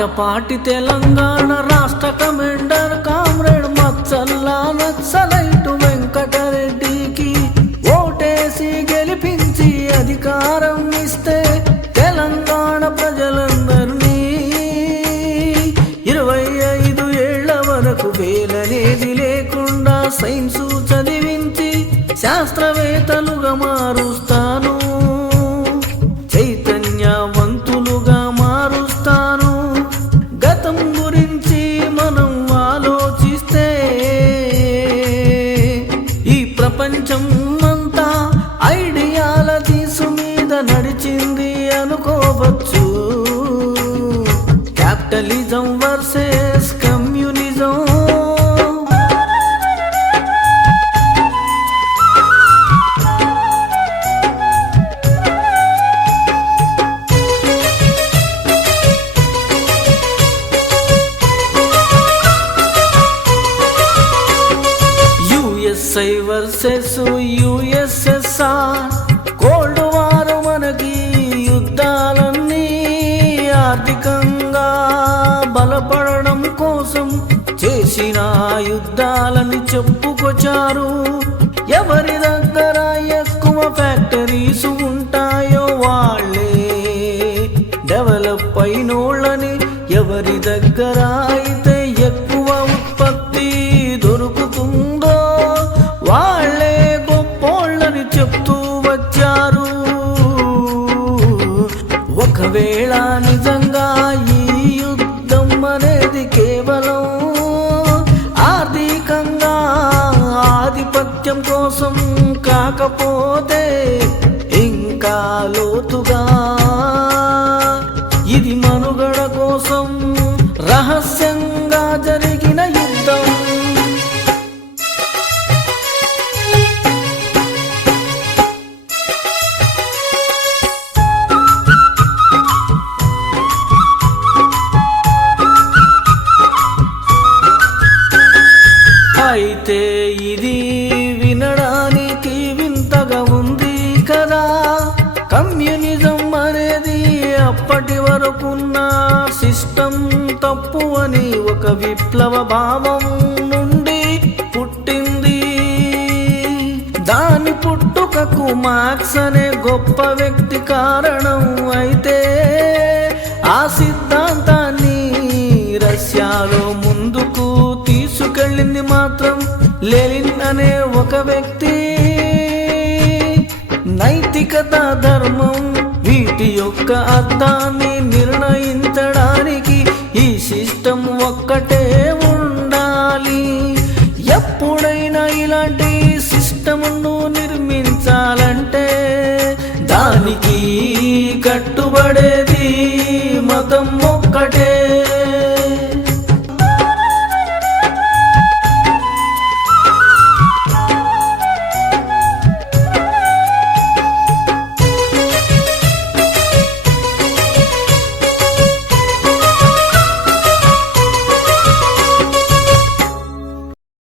ఆటపాటి తెలంగాణ రాష్ట్ర commander comrade మచ్చల్లా Naxalite వెంకటరెడ్డికి ఓటేసి గెలిపించి అధికారం ఇస్తే తెలంగాణ ప్రజలందరినీ 25 ఏళ్ల వరకు వేలనేది లేకుండా సైన్సు చదివించి శాస్త్రవేత్తలుగా మారుస్తాను, చైతన్యవంతులుగా మారుస్తాను. గతం గురించి మనం ఆలోచిస్తే ఈ ప్రపంచం అంతా ఐడియాలజీస్ మీద నడిచింది అనుకోవచ్చు. Capitalism versus communism, USI versus USSR, cold war మనకి యుద్ధాలన్నీ ఆర్థికంగా బలపడడం కోసం చేసిన యుద్ధాలని చెప్పుకొచ్చారు. ఎవరి దగ్గర ఎక్కువ ఫ్యాక్టరీస్ ఉంటాయో వాళ్ళే డెవలప్ అయినోళ్ళని, ఎవరి దగ్గర అయితే ఎక్కువ ఉత్పత్తి దొరుకుతుందో వాళ్ళే గొప్పోళ్ళని చెప్తూ వచ్చారు. ఒకవేళ నిజంగా ఈ యుద్ధం అనేది కేవలం ఆర్థికంగా ఆధిపత్యం కోసం కాకపోతే ఇంకా లోతుగా ఇది మనుగడ కోసం రహస్యంగా జరిగిన యుద్ధం. అయితే ఇది వినడానికి వింతగా ఉంది కదా. కమ్యూనిజం అనేది అప్పటి వరకున్న సిస్టమ్ తప్పు అని ఒక విప్లవ భావం నుండి పుట్టింది. దాని పుట్టుకకు మార్క్స్ అనే గొప్ప వ్యక్తి కారణం అయితే ఆ సిద్ధాంతాన్ని రష్యాలో ముందుకు తీసుకెళ్ళింది మాత్రం లెనిన్ అనే ఒక వ్యక్తి. నైతికత, ధర్మం వీటి యొక్క అర్థాన్ని నిర్ణయించడానికి ఈ సిస్టమ్ ఒక్కటే ఉండాలి. ఎప్పుడైనా ఇలాంటి సిస్టమ్ను నిర్మించాలంటే దానికి కట్టుబడే